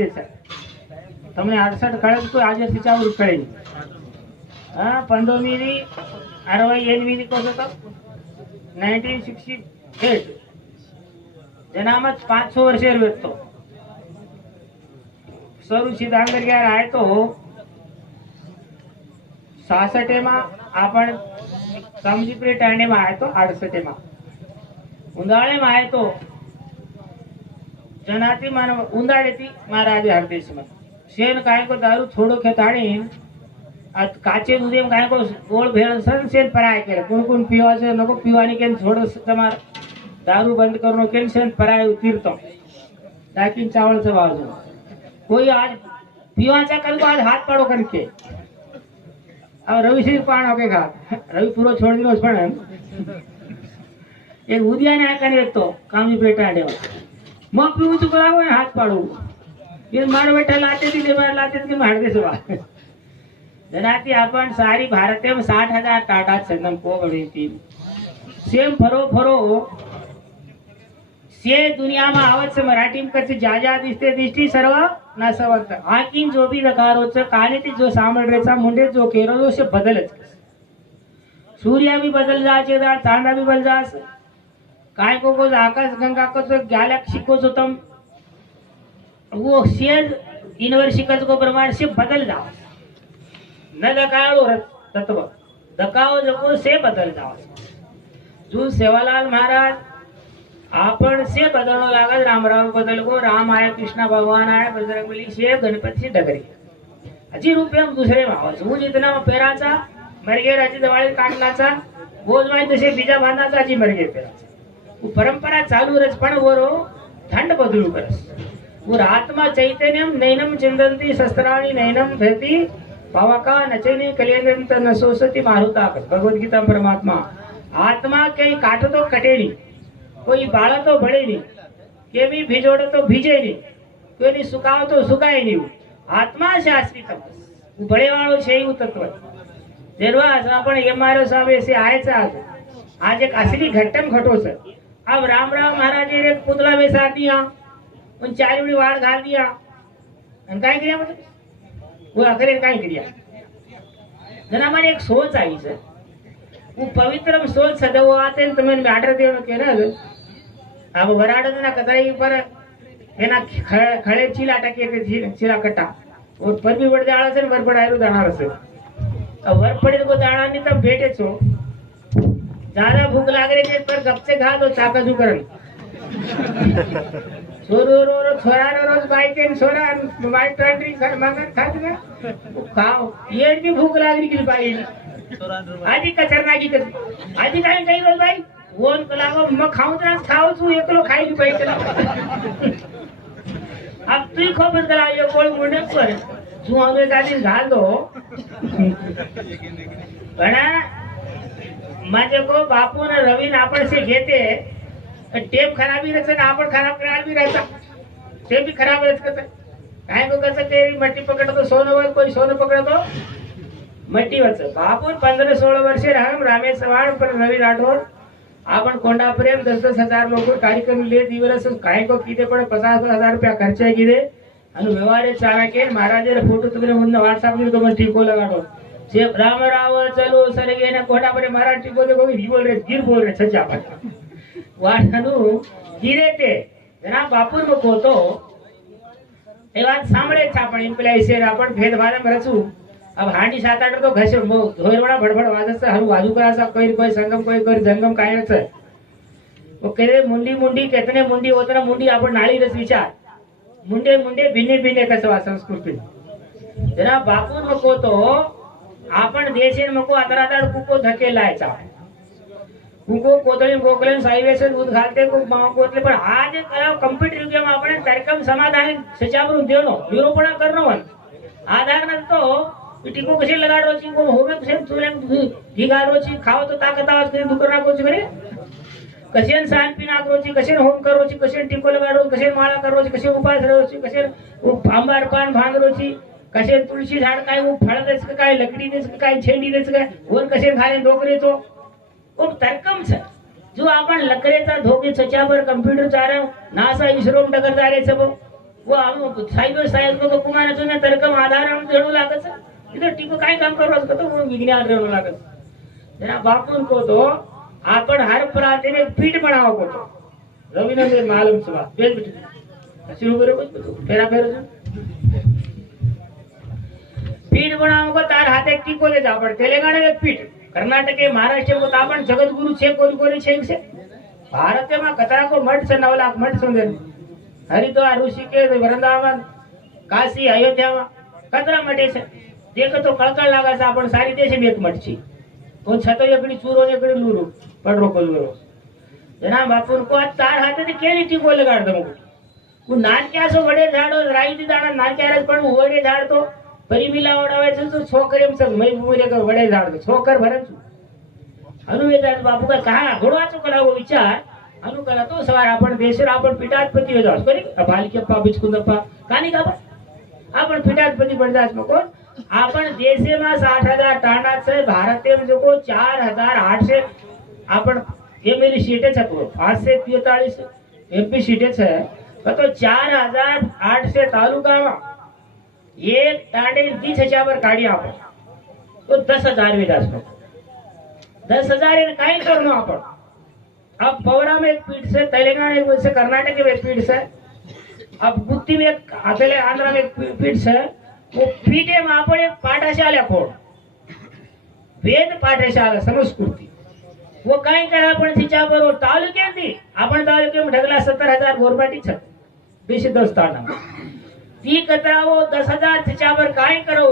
देश તમને 68 కళ તો આજે સિચાવર કળે હા 1968 કોસો તો 1968 જનામત 500 વર્ષે વેચતો શરૂ સિદ્ધાંગર ગયા આય તો 66 માં आपण સમજીપુરે ટાણે માં આય તો 68 માં ઉંદાળે માં આય તો जनाती मानव उंदाड़े थी महाराज हरदेश में शेन काय को दारू छोड़ो खेताणी काचे दूधे में काय को गोल भेड़ सन शेन पराय करे कोण पीवा से नको पीवानी केन छोड़ो तमार दारू बंद करनो केन शेन पराय उतीरतो ताकि चावल से बाजू कोई आज पीवाचा कल को आज हाथ पाड़ो करके अब रवि सिंह पाण होके खा रवि पूरो छोड़ दिनो पण एक उदिया ने आकने तो कामजी बेटा देवा मग पिऊ तू करावं हात पाडू ये मार बेटा लाते थी मार लाते की मार दे सवा जनाती आपण सारी भारते में 60,000 टाटा संगम को गणी थी सेम फरो फरो से दुनिया में आवत से मराठी में करते जाजा दिसते दिसती सर्व ना सवक्त आकीन जो भी रकारोच काने ती जो सामळरेचा मुंडे जो केरो जो से बदलच सूर्य भी बदल जाचे चांदा भी बदल जास काय को आकाश गंगा को तो गैलेक्सी को जो तुम वो शेर इनवर शिकत को प्रमाण से बदल जाओ न दकाओ तत्व दकाओ जो को से बदल जाओ जो सेवालाल महाराज आपण से बदलनो लागत रामराव बदल को राम आया कृष्णा भगवान आया बजरंगबली से गणपति से डगरी अजी रूपे हम दूसरे मावा जो जितना पेराचा मरगे राजी दवाळी काटलाचा बोज माई तसे बीजा बांधाचा अजी मरगे पेराचा वो परंपरा चालू रच पण वरो थंड बदलू करस वो आत्मा चैतन्यम नैनम चिंदंती शस्त्राणी नैनम धरती पावका नचने कलेंद्र न सोसती मारुता भगवद गीता परमात्मा आत्मा कई काट तो कटेनी कोई बाळ तो बळे नहीं केवी भिजोड़ तो भिजे नहीं कोई सुकाव तो सुकाय नहीं आत्मा शास्त्री तपस वो बळे वाळो छे वो तत्व जेरवा आपण एमआरओ साहेब से आयचा आज एक असली घट्टम घटो सर अब रामराव महाराज ने एक पुतला बेसा दिया उन चार उड़ी वाड़ घाल दिया अन काय किया मतलब वो आखिर काय किया जना माने एक सोच आई सर वो पवित्र सोच सदव आते न तमें आर्डर देनो के ना अब वराड ना कतई पर एना खड़े चीला टके के चीला कटा और पर भी बढ़ जाड़ा से वर पड़ायरो दाना रसे अब वर पड़े को दाना नहीं तब भेटे छो ज्यादा भूख लाग रही है पर गप से खा दो चाका जुकरन छोरो रो छोरा रोज बाइक के छोरा बाइक ट्रेंड्री सर मंगन खात ना खाओ ये भी भूख लाग रही की भाई आजी कचरना की कर आजी काय काय रोज भाई वोन कलागो म खाऊ ना खाऊ तू एकलो खाई की भाई चला अब तू खबर करा ये कोळ मुंडे पर तू आवे दादी घाल दो बना माझे को बापू ने रवि आपण से घेते टेप खराबी रहता ना आपण खराब करार भी रहता टेप भी खराब रहता काय को कसं ते मट्टी पकडतो तो सोनं वर कोई सोनं पकडतो मट्टी वच बापू 15-16 वर्षे राम रामेश्वर पर रवि राठौर आपण कोंडा प्रेम 10,000 लोग कार्यक्रम ले दिवस काय को कीते पण 50,000 रुपया खर्च कीदे અને વ્યવહારે ચાવે કે મહારાજે ફોટો તમને મને WhatsApp में तो मैं टीको लगाडो से राम राव चलो सरगे ने कोटा पर मारा टीको देखो बोल रहे गिर बोल रहे सच्चा बात वाडनु गिरे ते जना बापुर को कोतो ए बात सांभळे छा पण पेला इसे आपण भेद भारे में रचू अब हांडी 7-8 तो घसे धोरवड़ा भड़भड़ वाजस हरु वाजू करासा कोई कोई संगम कोई कोई जंगम काय छ वो करे मुंडी मुंडी कितने मुंडी उतना मुंडी आपण नाळी रस विचार मुंडे मुंडे भिन्ने भिन्ने कसवा संस्कृती जना बापुर को तो आपण देशेन मको अतरादाड कुको धके लायचा कुको कोदळी गोकलेन साईवेसे दूध घालते को माव कोतले पण आज करा कॉम्प्युटर युग में आपण तर्कम समाधान सचावरून देनो निरूपण करनो आधार न तो टीको कसे लगाडो छी को होवे कसे तुले घिगारो छी खाओ तो ताकत आवाज करे दुकरा को छी करे कशेन सान पिना करो छी कशेन होम करो छी कशेन टीको लगाडो कशेन माळा करो छी कशे उपास करो छी कशेन आंबार पान भांगरो छी कशेन तुळशी झाड काय वो फळ देस काय लकडी देस काय छेंडी देस काय वर कशेन घाले डोकरेचो ओ तर्कम छ जो आपण लकरेचा धोके सचावर कॉम्प्युटर चार नासा इसरो डगर जारे सब वो साहेब साहेब को कुमाराचं ना तरकम आधार जणू लागत इथं टिकू काय काम करू तो विज्ञान जणू लागत जरा बापून को तो आपण हर प्रांतीने पीठ बनाव को तो रविनंदन मालूम सुबह बेल बिठ अशी बरोबर फेरा फेर पीठ बनाव को तार हाथे टिको ले जा पण तेलंगाना में पीठ कर्नाटक के महाराष्ट्र को तापण जगत गुरु छे कोरी छे से भारत में कतरा को मठ से 9 लाख मठ सुंदर हरिद्वार ऋषिकेश वृंदावन काशी अयोध्या में कतरा मठे से देख तो कळकळ लागायचं आपण सारी देश में एक मठ छी कोण छतो एकडी चूरो एकडी लूरो पडरो को लूरो जना बापून को तार हाथे ते केली टिको लगाड दो वो नानक्या सो वडे झाडो राईती दाणा नानक्यारच पण वडे झाड तो परिमिला ओडावायचं तो छोकरेम सग मै मुरे का वडे झाड छोकर भरन अनुवेदात बापू का कहा घोडवाचो करावो विचार अनु करा तो सवार आपण देशर आपण पीठाधिपती हो जास करी बालिकेप्पा बिचकुंदप्पा कानी का आपण पीठाधिपती बन जास मको आपण देशे में 60,000 टाणाचं भारते जो को 4,800 आपण एमएलए सीटें छको 843 एमपी सीटें है तो 4,800 तालुका में एक टाणे 20,000 पर काढी आपण तो 10,000 वेदास मको 10,000 इन काय करनो आपण अब पवरा में एक पीठ से तेलंगाना में से कर्नाटक में एक पीठ से अब गुत्ती में एक अकेले आंध्र में एक पीठ से वो पीठे में आपण एक पाठशाला खोड वेद पाठशाला संस्कृती वो काय करा आपण तिच्या बरोबर तालुक्यात दी आपण तालुक्यात में ढगला 70,000 गोरबाटी छ 20 ताना ती कतरा वो 10,000 तिच्या बर काय करो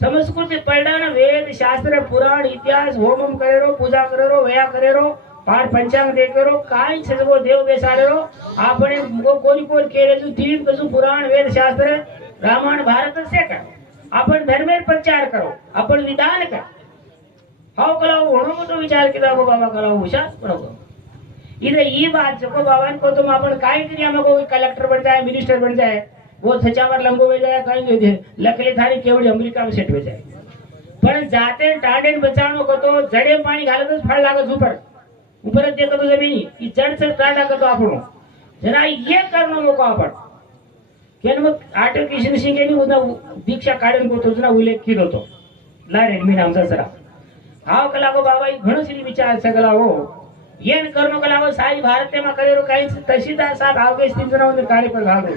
संस्कृति पढ़ना वेद शास्त्र पुराण इतिहास होमम करेरो पूजा करेरो वया करेरो पाठ पंचांग देखेरो काय छजगो देव बेसारेरो आपने गो कोनी कोन केरेजु टीम कसु पुराण वेद शास्त्र रामायण भारत से का आपण धर्मेर प्रचार करो आपण विधान का हाव कलाओ होणो मोठो विचार केला गो बाबा कलाओ हुशार पड़ो इधर ये बात जो बाबान को तुम अपन काय करी हमको कलेक्टर बन जाए मिनिस्टर बन जाए वो सचावर लंबो हो जाए कहीं लकले थारी केवड़ी अमेरिका में सेट हो जाए पर जाते टांडेन बचावनो को तो जड़े पानी घालत फळ लागत ऊपर देखो तो जमीनी ई जड़ से टाटा करतो आपणो जना ये करनो मोको आपण केन मग आटो किशन सिंह ने उदा दीक्षा काढन को तो जना उल्लेख केलो तो लारे मी नाम दसरा हाव कलागो बाबा ई घणो श्री विचार सगला हो येन करनो कलागो सारी भारत में करेरो काही तहसीलदार साहब आवगे स्थित जना उन कार्य पर भाग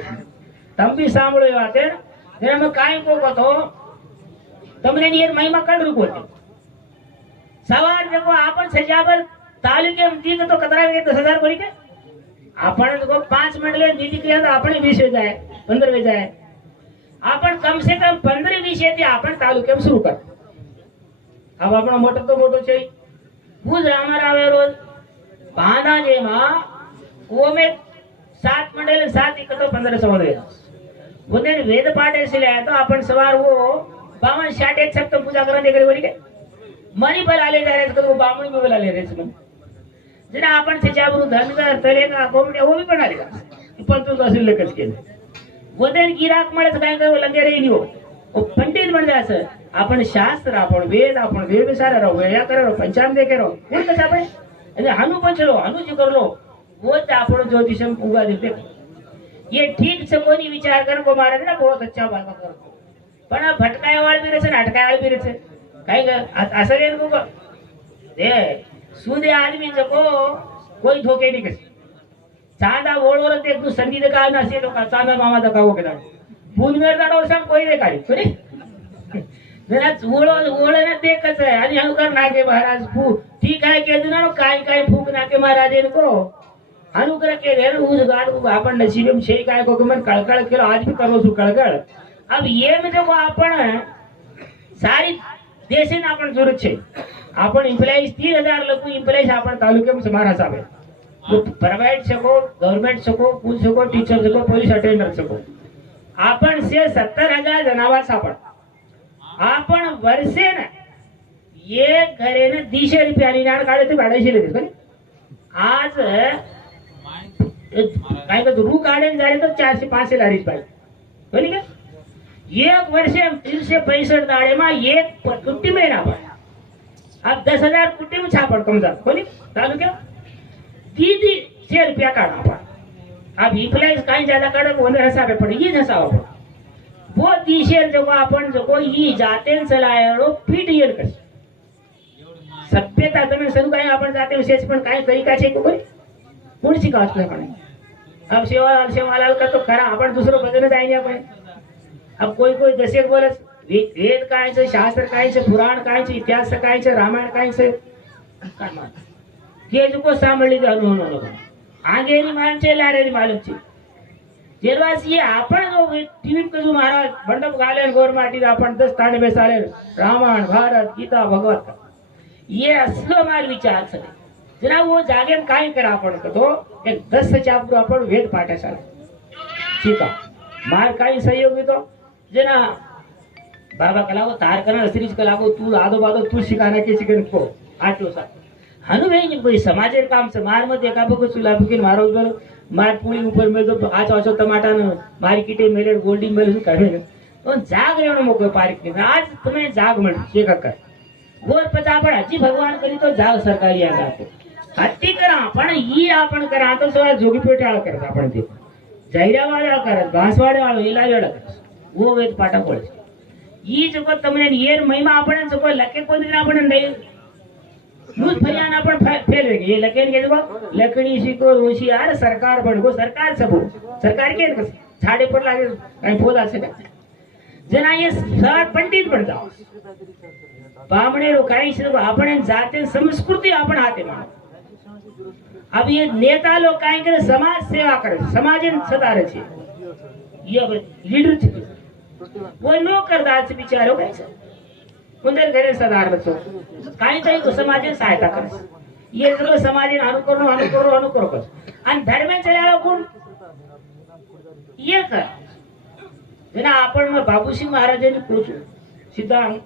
तंबी सांभळो वाते जेना में काय को तो तमने ये महिमा कण रूप होते सवार देखो आपण सजावर तालुके में दी तो कतरा के 10,000 बोली के आपण को 5 मंडले निधि किया तो आपण 20 हो जाए 15 हो जाए आपण कम से कम 15-20 येते आपण तालुके में शुरू कर अब आपण मोटो तो मोटो छे भूज रामर आवे रोज बांधा जे मा वो में 7 मंडले 7 इकतो 15 समझ वो दिन वेद पाठ ऐसे लाया तो अपन सवार वो 52 60 एक सप्तम पूजा करने देकर बोली के मनी पर आले जा रहे तो बामणी में बोला ले रहे थे जरा अपन से जाबरू धनगर तलेगा कोमडे वो भी बना लेगा पण तो असेल लेकच केले वो दिन गिराक मळत काय कर लगे रे लिओ ओ पंडित बन जास आपण शास्त्र आपण वेद सारा रहो या करो पंचांग देखे रहो कोण कसा आपण अरे हनु पंचलो हनु जी करलो वो आपण ज्योतिषम उगा देते ये ठीक से कोनी विचार कर को महाराज ना बहुत अच्छा बात कर पण भटकाय वाळ भी रहे नाटकाय वाळ भी रहे काय असं रे को दे सूदे आदमी जको कोई धोखे नहीं कसी चांदा ओळवर ते तू संधी का नसे तो का चांदा मामा का वो केला फूलमेर का डोर सब कोई रे काढी कोणी जरा ओळ ना ते कसं आहे आणि हनुकर नागे महाराज फू ठीक आहे के दिना काय फूक नाके महाराज इनको अनुग्रह के रे उस गाड को आपण नसीब में छे काय को मन कळकळ केलो आज भी करो सु कळकळ अब ये में देखो आपण सारी देश ने आपण जरूरत छे आपण एम्प्लॉइज 3,000 लोग एम्प्लॉइज आपण तालुके में समारा साबे तो प्राइवेट सको गवर्नमेंट सको स्कूल सको टीचर सको पुलिस अटेंडर सको आपण से 70,000 जनावर सापड आपण वर्षे ना ये घरे ने 200 रुपया लिनार काढे ते भाडाशी लेते कोणी आज काय का रू काढे झाले तर 400-500 लारीच पाहिजे कोणी का एक वर्षे 365 दाड़े में एक कुट्टी में ना पाया अब 10,000 कुट्टी में छापड़ कम जा कोनी तालुक्या दीदी 6 रुपया काढा पा अब इप्लाइज काई ज्यादा कडक होने हसावे पड़े ये हसावा पड़े वो दिशेर जो आपण जो ही जाते चलायरो पीठ येर कस सभ्यता તમે શરૂ કાઈ आपण જાતે વિશેષ પણ કાઈ તરીકા છે કોઈ કોણ શીખવાત કરે પણ अब सेवालाल का तो खरा आपण दुसरं बदल जाईने आपण अब कोई दशेक बोलस वेद काय छे शास्त्र काय छे पुराण काय छे इतिहास काय छे रामायण काय छे काय मात के जो सांभळली जाणू नो आगेरी माणसे लारेरी मालक छे जेरवास ये आपण जो टीवी कजू महाराज मंडप घाले गोर माटी आपण 10 ताणे बेसाळे रामायण भारत गीता भगवत ये असलो मार विचार छे जना वो जागे में काय करा आपण तो एक 10 चापरू आपण वेद पाठाशाला सीता मार काय सहयोग तो जना बाबा कलावो तार करना श्रीज कलावो तू आदो बादो तू शिकाना के शिकन को आटलो सा हनुवे कोई समाजेर काम से मार मत एका बको चुला बकिन मारो बर मार पुली ऊपर में तो आज आछो टमाटा न मार्केटे मेरे गोल्डिंग मेरे से काढे तो जाग रेवणो मोको पारिक ने आज तुम्हें जाग मळ छे का गोर पचा आपण हजी भगवान करी तो जाग सरकारी आगा हत्ती करा पण ही आपण करा तो सगळा जोगी पेटाळ करत आपण ते जैरावाळा करत बांसवाडे वाळो इलाजवाडा करत वो वेद पाठा पडे ही जो तमने येर महिमा आपण जो लके कोणी आपण नाही यूज फरियान आपण फेल ये लकेन के जो लकड़ी शिको होशियार सरकार बन गो सरकार सब सरकार के झाड़े पर लागे कहीं पौधा से जना ये सात पंडित बन जाओ बामणे रो काही से आपण जाते संस्कृती आपण हाते मान अब ये नेता लोग काय करे समाज सेवा करे समाजन सदारे छे ये लीडर छे वो नौकरदार से बिचारो कैसे उंदर घरे सदार बचो काही काही तो समाजन सहायता करे ये सगळं समाजन अनुकरो कर आणि धर्म चलालो कोण ये कर जना आपण मग बाबूसिंह महाराजांनी पूछू सिद्धांत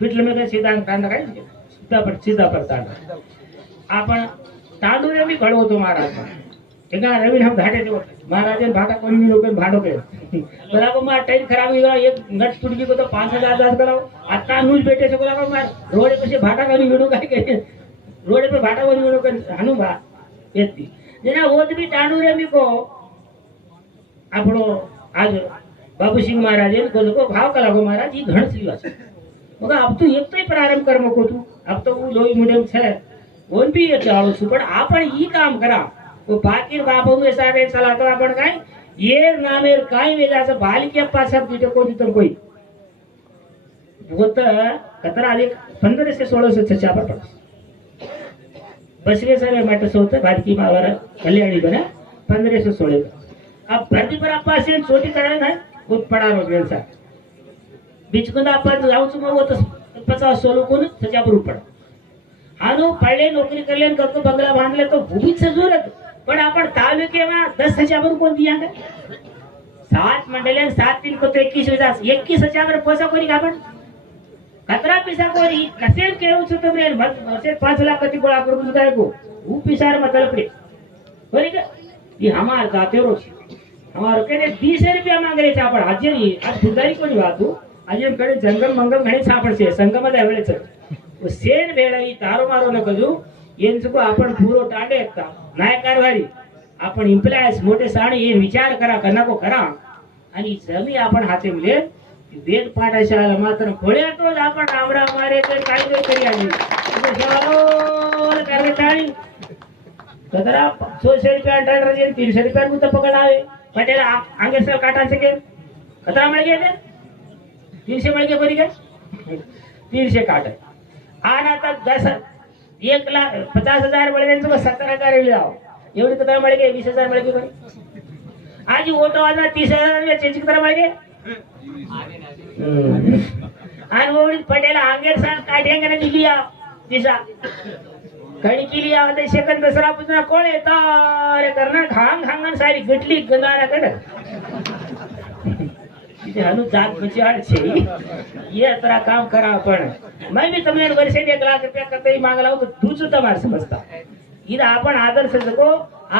पिटले में सिद्धांत कांदा काय सीधा पर आपण तांडुरे मी घडवतो होतो महाराज एका रवी हम घाटे देव महाराजन भाटा कोणी मी लोक भाडो के बराबर मार टाइम खराब हो गया एक नट टूट गई तो 5000 दास कराओ आता न्यूज बेटे से बोला मार रोड पे भाटा करी वीडियो काय के रोड पे भाटा कोणी वीडियो कर हानु बा येती जेना होत भी तांडुरे मी को આપણો आज बाबूसिंह महाराजन को लोग भाव कला गो महाराज ये घण सी वास मगर अब तू एक तो प्रारंभ कर मको तू अब तो वो लोई मुडेम छे कोण बी येते आळो सुपड आपण ही काम करा वो बाकी बाबू में सारे चलातो आपण काय येर नामेर काय वेजाचं बालिके पासत दिते कोणी तर कोई होत कतरा आले 15 से 16 से छापा पड़ बसवे सारे माटे सोते बालिकी मावर कल्याणी बना 15 से 16 अब भरती पर आपा से छोटी कराय ना खूप पडा रोज वेळचा बीचकुंदा आपण जाऊच मग होत 50-16 कोण छापा पड आनो पहले नौकरी करले करतो बंगला बांधले तो भूमित से जरूरत पण आपण तालुके में 10,000 कोण दिया है 7 मंडले 7 3 को तो 21,000 पैसा कोनी आपण कतरा पैसा कोनी कसेर केऊ छु तुमरे मत 5 लाख कति गोळा करू काय को ऊ पिसार मतलब पड़े कोनी का ये हमार दातेरो छे हमार के 20 रुपया मांगे छे आपण हाजिरी आज पुजारी कोनी वातू आज एम कडे जंगम मंगम घणे छापड़ छे संगम मध्ये आवेले छे सेन वेळा ही तारो मारो न कजू येंचको आपण पूरो टांडे एकता नाय कारवारी आपण इम्प्लायस मोठे साणी हे विचार करा कनाको करा आणि जमी आपण हाते मिले वेद पाठशाला मात्र खोळ्या तो आपण रामरा मारे तर काय करी आली तो करले टाणी तदरा 100 रुपया टेंडर जे 300 रुपया को तो पकड़ आवे पटेल आगे से काटा से के कतरा मळ गए 300 मळ के भरी गए 300 काटे आना तक 1,50,000 મળે તો 17,000 ले आओ एवढी कतरा मळ गए 20,000 मळ गए आज ओटो वाला 30,000 में चेंज करा मळ गए आन ओडी पटेल आंगेर सा काढेंगे ना लिया दिशा कणी की लिया होते सेकंड दसरा पुन्हा कोळे तारे करना खांग खांगन सारी गटली गंगाना कड इथे हनु जात बचाड़ छे ये तरह काम करा पण मैं भी तुमने वर्षे 1 लाख रुपया कतई मांग लाऊ तो तूच तमार समजता इद आपण आदर्श जको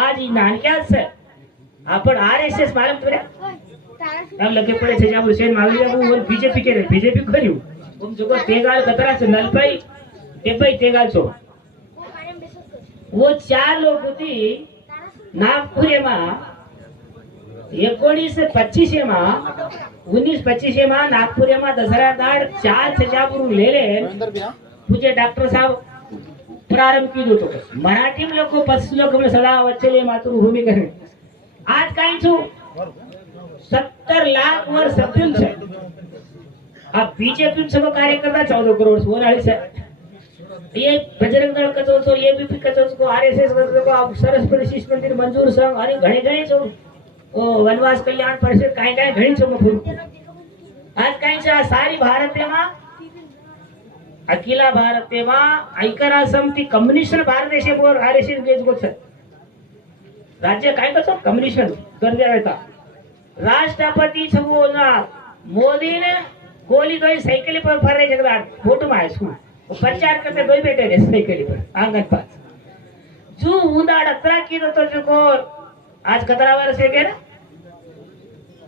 आज ई नानक्याच से आपण आरएसएस मालूम तुरे हम लगे पड़े छे जाबू सेन मांगी जाबू और बीजेपी के बीजेपी खरियो तुम जको तेगाल कतरा से नलपई तेपई तेगाल छो वो 4 लोग होती नागपुर में 1925 में 1925 में नागपुर में दसरा दाड़ 4 सजापुर ले ले तुझे डॉक्टर साहब प्रारंभ की दो तो मराठी में लोग 25 लोग में सदा वच्चले मातृभूमि करें आज काही छू 70 लाख वर सभ्युल छे अब बीजेपी सब कार्यकर्ता 14 करोड़ सोनाली से ये बजरंग दल कचो तो ये भी कचो को आरएसएस को सरस्वती शिशु मंदिर मंजूर संघ आणि घणे घणे छो वनवास कल्याण परिषद काय काय घणी छो आज काही छा सारी भारत में अखिला भारत में ऐक्यराज्य समिति कम्युनिस्ट भारत देश पर आरएसएस गेज को छे राज्य काय कसो कम्युनिस्ट कर देता राष्ट्रपति छबो ना मोदी ने गोली तो साइकिल पर फर रहे जगदा फोटो में स्कूल प्रचार करते दो बैठे रहे साइकिल पर आंगन पास जो उंदाड़ अतरा की तो जो आज कतरा वर्ष है क्या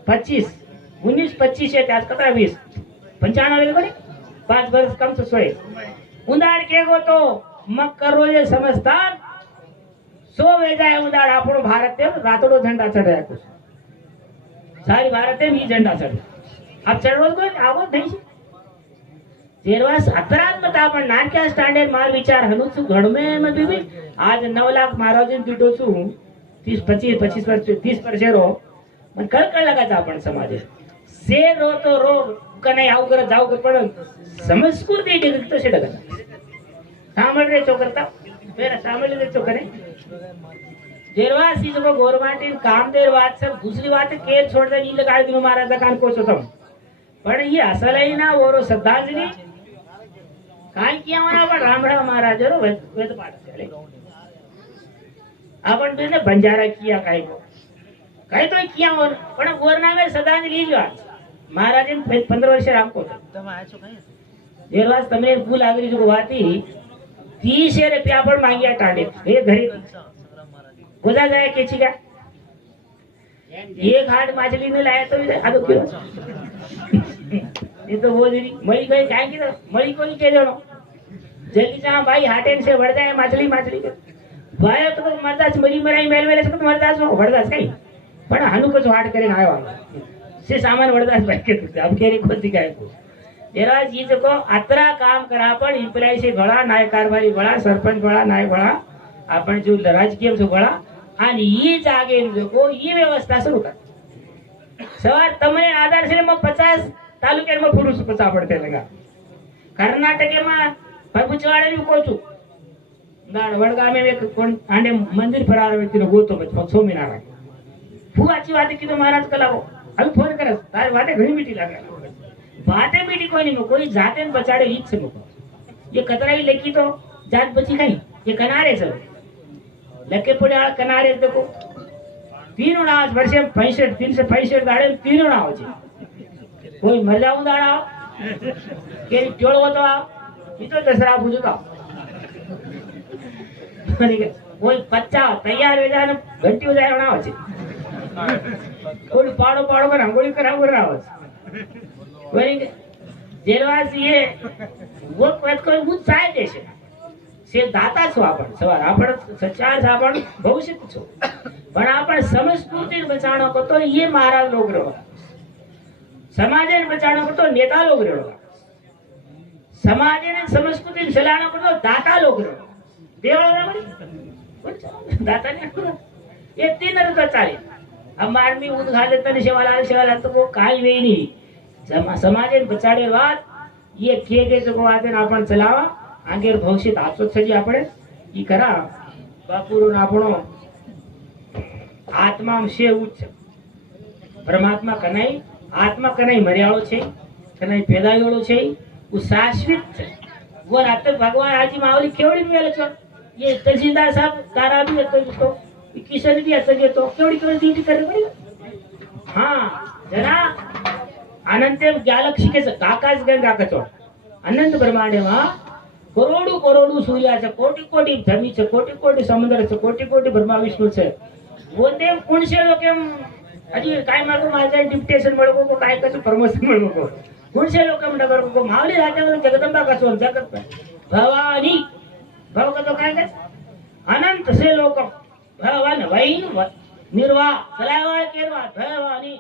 25 19-25 है आज कतरा 20 95 को 5 वर्ष कम से सोए उंदाड़ के गो तो मकर रोजे समझदार सो वे जाए उंदाड़ आपनो भारत में रातोड़ो झंडा चढ़ रहा कुछ सारी भारत में ही झंडा चढ़ अब चढ़ रोज कोई आवत नहीं जेरवास अतरात्मता आपण नानक्या स्टँडर्ड माल विचार हनुच घडमे भी आज 9 लाख महाराजन दिटो छु 30-25 वर्ष 30 वर्ष रो मन कळकळ लगाचा आपण समाज से रो तो रो कने आव कर जाव कर पण संस्कृती डिग्री तो से डगा सामळ रे चो करता मेरा सामळ रे चो करे जेरवास ई जो गवर्नमेंट काम देर बात सब दूसरी बात केर छोड़ दे नील गाड़ी दिनो महाराज दुकान को सोतो पण ये असल है ना वो श्रद्धांजलि काय किया होना पण रामराव महाराज रो वेद पाठ चले अपन बिने बंजारा किया काय तो किया और पण गोरना में श्रद्धांजलि जो महाराज ने 15 वर्ष राम को जेरवास तमने फूल आगरी जो वाती 30 रुपया पण मांगिया टांडे हे घरी गोजा जाए केची का एक हाथ मछली ने लाया तो आदो क्यों ये तो वो दीदी मई गई काय की मई कोई के जणो जल्दी जा भाई हाटेन से वड़ जाए मछली भाई तो मरदास मरी मराई मेल मेले से मरदास वड़दास काही पण हानु को हाट करे आयो से सामान वड़दास भाई के अब केरी खोदी काय को एरा जी को अतरा काम करा पण इम्प्लॉय से गळा नाय कारभारी गळा सरपंच गळा नाय गळा आपण जो राजकीय जो गळा आणि ई जागे जो ई व्यवस्था सुरू कर सवार तमने आधार से 50 तालुके में पुरुष पचा पड़ते लगा कर्नाटक में पबुचवाड़े में कोचू नाड़ वड़गा में एक कोण आंडे मंदिर फरार व्यक्ति ने गोतो बच सोमी नारायण फुआची बात की तो महाराज कलाओ अभी फोन करस तारे बातें घणी मीठी लागे बातें मीठी कोई नहीं कोई जाते न बचाड़े रीत से मुको ये कतराई लेकी तो जात बची कहीं ये कनारे सब लके पुढे कनारे देखो तीनों नाच वर्षे 365 दाड़े तीनों नाव छे कोई मर जाऊ दाड़ा के जोड़ होतो आ ई तो दसरा बुझता कोई बच्चा तैयार हो जाए घंटी हो जाए ना छे कोई पाड़ो पाड़ो कर रंगोली करा कर रहा वरी जेरवास ये वो कोई मुझ साय देशे से दाता छो आपण सवार आपण सच्चा आपण भविष्य छो पण आपण संस्कृती बचावणो को तो ये महाराज लोग रो समाजे बचावणो को तो नेता लोग रो समाजे ने संस्कृती चलावणो को तो दाता लोग रो देवळा बरी दाता ने ये तीन रुपये चाले अब आदमी उद घाले तने सेवाला तो वो काही वेई नहीं समाजे बचाडे बात ये के जो आते आपण चलावा आगे भविष्य आचो छजी આપણે ઈ કરા બાપુરો આપણો આત્મા છે ઉચ્ચ પરમાત્મા કનાઈ આત્મા કનાઈ મર્યાળો છે કનાઈ પેદાયોળો છે उ शाश्वत છે वो रात भगवान आजी मावली केवडी मेल छ ये तहसीलदार साहब तारा भी तो किशन भी असं तो केवडी केवडी ड्यूटी करनी पड़ी हां जरा अनंत गैलेक्सी के आकाश गंगा कचो अनंत ब्रह्मांड में करोड़ों करोड़ों सूर्य है कोटि कोटि धर्मी है कोटि कोटि समुद्र है कोटि कोटि ब्रह्मा विष्णु है वो ते कुणशे लोक अजी काय मागो माझा डिप्टेशन मळको को काय कसं प्रमोशन मळको कुणशे लोक म्हणा को मावली राज्यामध्ये जगदंबा कसो जगत भवानी भाव कसो काय अनंत से लोक भवन वैन निर्वा सलावा केरवा भवानी